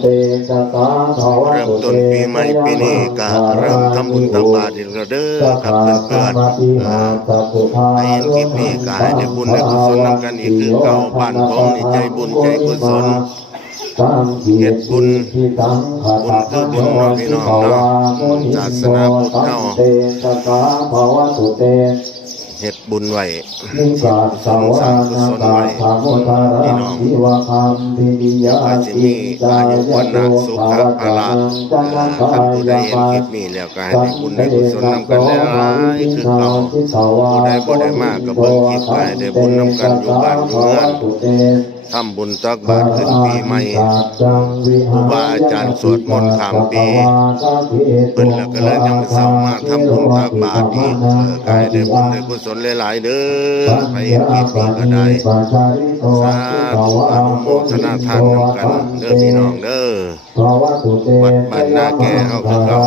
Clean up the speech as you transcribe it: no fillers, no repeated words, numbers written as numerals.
เริ่มต้นปีใหม่ปีนี้ก็เริ่มทำบุญตักบาตรอีกแล้วเด้อครับเพื่อนๆให้เห็นคลิปนี้ก็ให้ได้บุญได้กุศลนำกันอีกคือเก่าบ้านผมนี่ใจบุญใจกุศลเฮ็ดบุญคือบุญเนาะพี่น้องเนาะศาสนาพุทธเฮาเฮ็ดบุญไว้สร้างกุศลไว้พี่น้องอาจจะมีอายุวันนะสุขภาระท่านผู้ใดเห็นคลิปนี้แล้วก็ให้ได้บุญได้กุศลนำกันหลายๆคือเก่าผู้ใดบ่ได้มากก็เบิ่งคลิปไปได้บุญนำกันอยู่บ้านอยู่เมืองทำบุญตักบาตรขึ้นปีใหม่ครูบาอาจารย์สวดมนต์ข้ามปีเพิ่นแล้วก็เลยยังเศร้ามาทำบุญตักบาตรอีกกายได้บุญได้กุศลหลายๆเด้อไปเห็นคลิปนี้ก็ได้สาธุอนุโมทนาทานนำกันเด้อพี่น้องเด้อวัดบ้านนาแก่เฮาคือเก่า